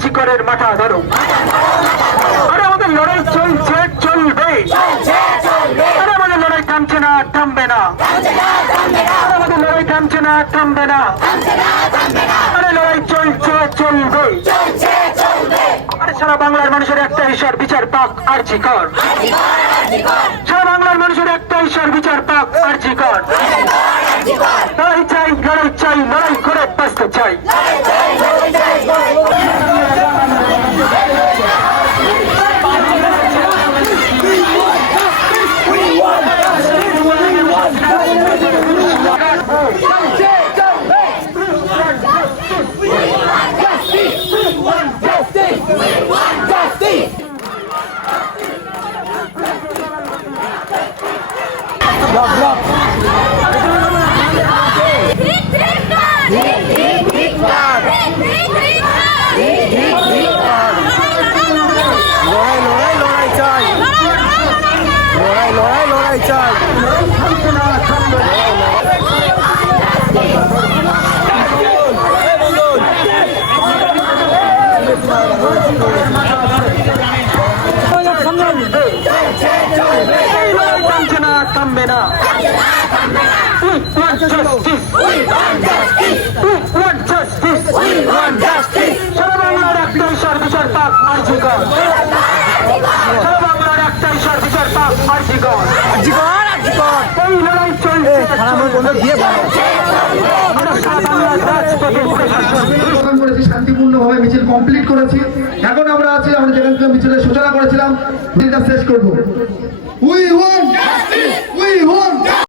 আরজিকরের মাথা ধরো। আরে আমাদের লড়াই চলছে, চলবে। আরে আমাদের লড়াই থামছে না, থামবে না। আরে আমাদের লড়াই থামছে না, থামবে না। আরে লড়াই চলছে, চলবে। আরে সারা বাংলার মানুষের একটা ঈশ্বর, বিচার পাক আরজিকর। সারা বাংলার মানুষের একটা ঈশ্বর, বিচার পাক আরজিকর। লড়াই চাই, লড়াই চাই, লড়াই করে বাঁচতে চাই। থামবে না। We want justice. We want justice. সারা বাংলার একটা ঈশ্বর, বিচার পাক আরজিকর। সারা বাংলার একটা ঈশ্বর, বিচার পাক আরজিকর। এই লড়াই চলছে, শান্তিপূর্ণভাবে মিছিল কমপ্লিট করেছি। এখন আমরা আছি, আমরা যেখান থেকে মিছিলের সূচনা করেছিলাম শেষ করবো।